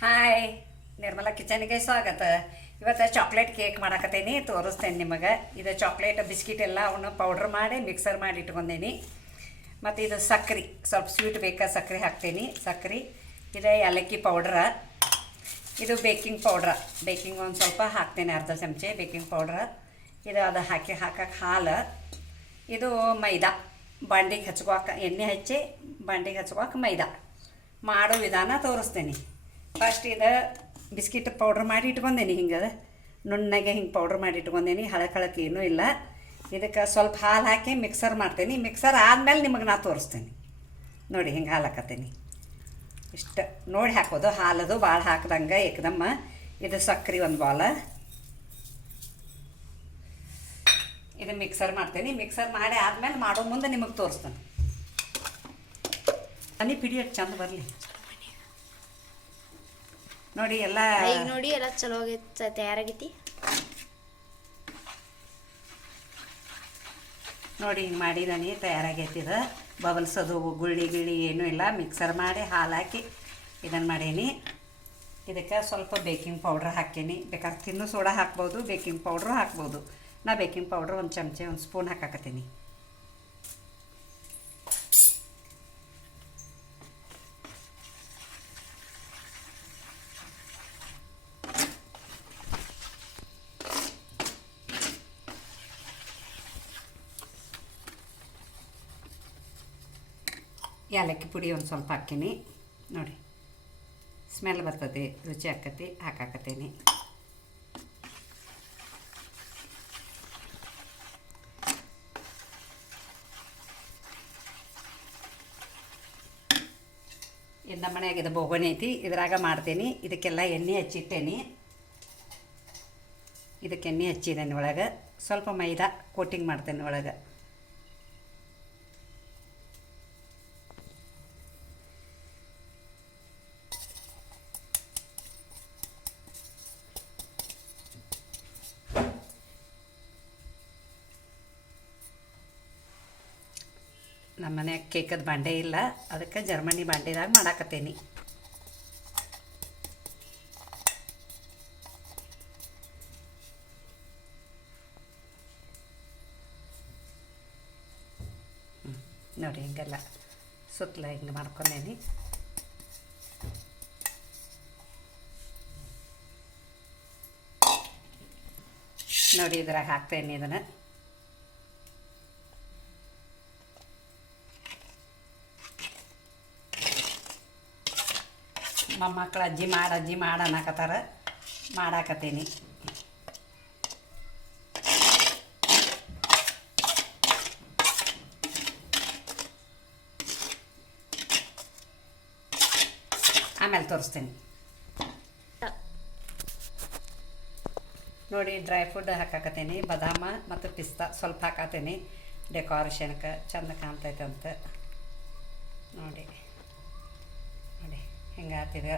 Hi, Nirmala ಕಿಚನ್ಗೆ ಸ್ವಾಗತ. ಇವತ್ತು chocolate cake ಮಾಡಕತ್ತೇನಿ, ತೋರಿಸ್ತೇನೆ ನಿಮಗೆ. ಇದು ಚಾಕ್ಲೇಟ್ ಬಿಸ್ಕಿಟ್ ಎಲ್ಲ ಅವನ್ನ ಪೌಡ್ರ್ ಮಾಡಿ ಮಿಕ್ಸರ್ ಮಾಡಿ ಇಟ್ಕೊಂಡೇನಿ. ಮತ್ತು ಇದು ಸಕ್ಕರೆ, ಸ್ವಲ್ಪ ಸ್ವೀಟ್ ಬೇಕಾ ಸಕ್ಕರೆ ಹಾಕ್ತೇನೆ. ಸಕ್ಕರೆ, ಇದು ಏಲಕ್ಕಿ ಪೌಡ್ರ, ಇದು ಬೇಕಿಂಗ್ ಪೌಡ್ರ. ಬೇಕಿಂಗ್ ಒಂದು ಸ್ವಲ್ಪ ಹಾಕ್ತೇನೆ, ಅರ್ಧ ಚಮಚೆ ಬೇಕಿಂಗ್ ಪೌಡ್ರ. ಇದು ಅದು ಹಾಕಕ್ಕೆ ಹಾಲು. ಇದು ಮೈದಾ, ಬಾಂಡಿಗೆ ಹಚ್ಕೋಕೆ ಎಣ್ಣೆ ಹಚ್ಚಿ ಬಾಂಡಿಗೆ ಹಚ್ಕೋಕೆ ಮೈದಾ. ಮಾಡೋ ವಿಧಾನ ತೋರಿಸ್ತೇನೆ. ಫಸ್ಟ್ ಇದು ಬಿಸ್ಕಿಟ್ ಪೌಡ್ರ್ ಮಾಡಿ ಇಟ್ಕೊಂಡೇನಿ. ಹಿಂಗೆ ನುಣ್ಣಗೆ ಹಿಂಗೆ ಪೌಡ್ರ್ ಮಾಡಿ ಇಟ್ಕೊಂಡೇನಿ. ಹಳಕ್ಕೆ ಏನೂ ಇಲ್ಲ. ಇದಕ್ಕೆ ಸ್ವಲ್ಪ ಹಾಲು ಹಾಕಿ ಮಿಕ್ಸರ್ ಮಾಡ್ತೇನೆ. ಮಿಕ್ಸರ್ ಆದಮೇಲೆ ನಿಮಗೆ ನಾ ತೋರಿಸ್ತೇನೆ. ನೋಡಿ ಹಿಂಗೆ ಹಾಲು ಹಾಕತ್ತೇನೆ. ಇಷ್ಟು ನೋಡಿ ಹಾಕೋದು. ಹಾಲದು ಭಾಳ ಹಾಕ್ದಂಗೆ ಏಕದಮ್ಮ. ಇದು ಸಕ್ಕರೆ ಒಂದು ಬಾಲ. ಇದು ಮಿಕ್ಸರ್ ಮಾಡ್ತೇನೆ. ಮಿಕ್ಸರ್ ಮಾಡಿ ಆದಮೇಲೆ ಮಾಡೋ ಮುಂದೆ ನಿಮಗೆ ತೋರಿಸ್ತೇನೆ. ಹನಿ ಪಿಡಿ ಅಷ್ಟು ಚಂದ ಬರಲಿ. ನೋಡಿ ಎಲ್ಲ ಈಗ ನೋಡಿ ಎಲ್ಲ ಚಲೋ ಆಗೈತೆ, ತಯಾರಾಗೈತಿ. ನೋಡಿ ಹಿಂಗೆ ಮಾಡಿದಾನೆ, ತಯಾರಾಗೈತಿ. ಇದು ಬಬಲ್ಸೋದು ಗುಳ್ಳಿ ಏನೂ ಇಲ್ಲ. ಮಿಕ್ಸರ್ ಮಾಡಿ ಹಾಲು ಹಾಕಿ ಇದನ್ನು ಮಾಡೀನಿ. ಇದಕ್ಕೆ ಸ್ವಲ್ಪ ಬೇಕಿಂಗ್ ಪೌಡ್ರ್ ಹಾಕೀನಿ. ಬೇಕಾದ್ರೆ ತಿನ್ನೋ ಸೋಡಾ ಹಾಕ್ಬೋದು, ಬೇಕಿಂಗ್ ಪೌಡ್ರು ಹಾಕ್ಬೋದು. ನಾ ಬೇಕಿಂಗ್ ಪೌಡ್ರ್ ಒಂದು ಚಮಚೆ ಒಂದು ಸ್ಪೂನ್ ಹಾಕಾಕತ್ತೀನಿ. ಏಲಕ್ಕಿ ಪುಡಿ ಒಂದು ಸ್ವಲ್ಪ ಹಾಕೀನಿ. ನೋಡಿ ಸ್ಮೆಲ್ ಬರ್ತದೆ, ರುಚಿ ಆಕತಿ. ಹಾಕಾಕತ್ತೀನಿ. ಇದು ನಮ್ಮ ಮನೆಯಾಗಿದೆ ಬೋಗಣಿ ಐತಿ, ಇದ್ರಾಗ ಮಾಡ್ತೇನೆ. ಇದಕ್ಕೆಲ್ಲ ಎಣ್ಣೆ ಹಚ್ಚಿಟ್ಟೇನಿ. ಇದಕ್ಕೆ ಎಣ್ಣೆ ಹಚ್ಚಿದ್ದೇನೆ. ಒಳಗೆ ಸ್ವಲ್ಪ ಮೈದಾ ಕೋಟಿಂಗ್ ಮಾಡ್ತೇನೆ ಒಳಗೆ. ನಮ್ಮ ಮನ್ಯಾಗ ಕೇಕದ ಬಾಂಡೆ ಇಲ್ಲ, ಅದಕ್ಕೆ ಜರ್ಮನಿ ಬಾಂಡೆದಾಗ ಮಾಡಾಕತ್ತೇನಿ. ನೋಡಿ ಹಿಂಗೆಲ್ಲ ಸುತ್ತಲ ಹಿಂಗೆ ಮಾಡ್ಕೊಂಡೇನಿ. ನೋಡಿ ಇದ್ರಾಗ ಹಾಕ್ತೇನೆ ಇದನ್ನು. ಮೊಮ್ಮಕ್ಕಳು ಅಜ್ಜಿ ಮಾಡು ಅನ್ನಕತ್ತಾರ, ಮಾಡಾಕತ್ತೀನಿ. ಆಮೇಲೆ ತೋರಿಸ್ತೀನಿ. ನೋಡಿ ಡ್ರೈ ಫ್ರೂಟ್ ಹಾಕಾಕತ್ತೀನಿ. ಬಾದಾಮ ಮತ್ತು ಪಿಸ್ತಾ ಸ್ವಲ್ಪ ಹಾಕತ್ತೀನಿ, ಡೆಕೋರೇಷನ್ಗೆ ಚಂದ ಕಾಣ್ತೈತೆ ಅಂತ. ನೋಡಿ ನೋಡಿ ಹಿಂಗೆ ಆತಿದ.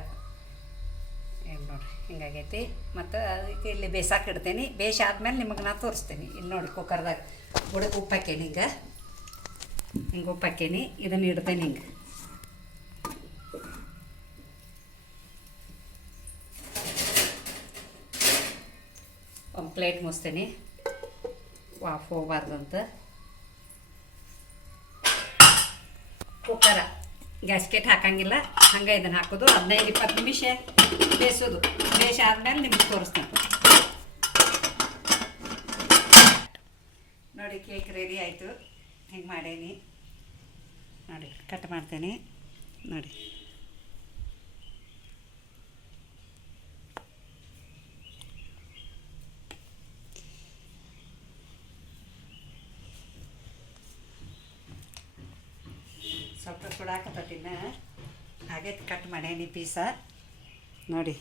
ಏನು ನೋಡಿರಿ ಹಿಂಗಾಗೈತಿ. ಮತ್ತು ಅದಕ್ಕೆ ಇಲ್ಲಿ ಬೇಸಾಕ ಇಡ್ತೀನಿ. ಬೇಸಾದ್ಮೇಲೆ ನಿಮಗೆ ನಾ ತೋರಿಸ್ತೀನಿ. ಇಲ್ಲಿ ನೋಡಿ ಕುಕ್ಕರ್ದಾಗ ಉಪ್ಪು ಹಾಕೇನಿ. ಹಿಂಗೆ ಉಪ್ಪು ಹಾಕೇನಿ. ಇದನ್ನು ಇಡ್ತೇನೆ ಹಿಂಗೆ. ಒಂದು ಪ್ಲೇಟ್ ಮುಚ್ತೀನಿ, ವಾಫ್ ಹೋಗಬಾರ್ದಂತ. ಕುಕ್ಕರ ಗ್ಯಾಸ್ಕೆಟ್ ಹಾಕಂಗಿಲ್ಲ, ಹಂಗೆ ಇದನ್ನು ಹಾಕೋದು. 15-20 ನಿಮಿಷ ಬೇಯಿಸೋದು. ಬೇಯಿಸಾದ್ಮೇಲೆ ನಿಮ್ಗೆ ತೋರಿಸ್ತೇನೆ. ನೋಡಿ ಕೇಕ್ ರೆಡಿ ಆಯಿತು. ಹಿಂಗೆ ಮಾಡೇನಿ. ನೋಡಿ ಕಟ್ ಮಾಡ್ತೇನೆ. ನೋಡಿ ಸ್ವಲ್ಪ ಸುಡಾಕತ್ತಿನ ಹಾಗೆ ಕಟ್ ಮಾಡೇನಿ ಪೀಸ. ನೋಡಿ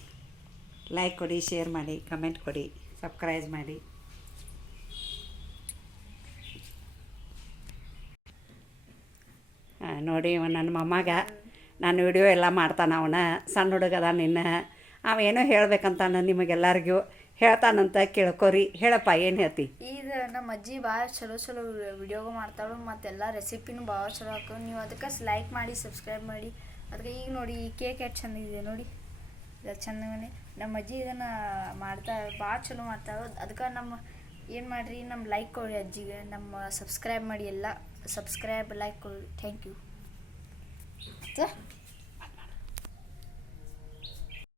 ಲೈಕ್ ಕೊಡಿ, ಶೇರ್ ಮಾಡಿ, ಕಮೆಂಟ್ ಕೊಡಿ, ಸಬ್ಸ್ಕ್ರೈಬ್ ಮಾಡಿ. ನೋಡಿ ನನ್ನ ಮೊಮ್ಮಗ ನಾನು ವಿಡಿಯೋ ಎಲ್ಲ ಮಾಡ್ತಾನೆ. ಅವನ ಸಣ್ಣ ಹುಡುಗದ ನಿನ್ನ ಅವೇನೋ ಹೇಳ್ಬೇಕಂತಾನ ನಿಮಗೆಲ್ಲರಿಗೂ ಹೇಳ್ತಾನಂತ ಕೇಳ್ಕೊರಿ. ಹೇಳಪ್ಪ ಏನು ಹೇಳ್ತಿ? ಇದು ನಮ್ಮ ಅಜ್ಜಿ ಭಾಳ ಚಲೋ ವಿಡಿಯೋಗಳು ಮಾಡ್ತಾಳು. ಮತ್ತೆಲ್ಲ ರೆಸಿಪಿನೂ ಭಾಳ ಚಲೋ ಹಾಕೋ. ನೀವು ಅದಕ್ಕೆ ಲೈಕ್ ಮಾಡಿ, ಸಬ್ಸ್ಕ್ರೈಬ್ ಮಾಡಿ. ಅದಕ್ಕೆ ಈಗ ನೋಡಿ ಈ ಕೇಕ್ ಎಷ್ಟು ಚೆಂದಿದೆ ನೋಡಿ. ಇದು ಚಂದ ನಮ್ಮ ಅಜ್ಜಿ ಇದನ್ನು ಭಾಳ ಚಲೋ ಮಾಡ್ತಾವೆ. ಅದಕ್ಕೆ ಏನು ಮಾಡಿರಿ, ನಮ್ಮ ಲೈಕ್ ಕೊಡಿ ಅಜ್ಜಿಗೆ, ನಮ್ಮ ಸಬ್ಸ್ಕ್ರೈಬ್ ಮಾಡಿ, ಎಲ್ಲ ಸಬ್ಸ್ಕ್ರೈಬ್ ಲೈಕ್ ಕೊಡಿ. Thank you.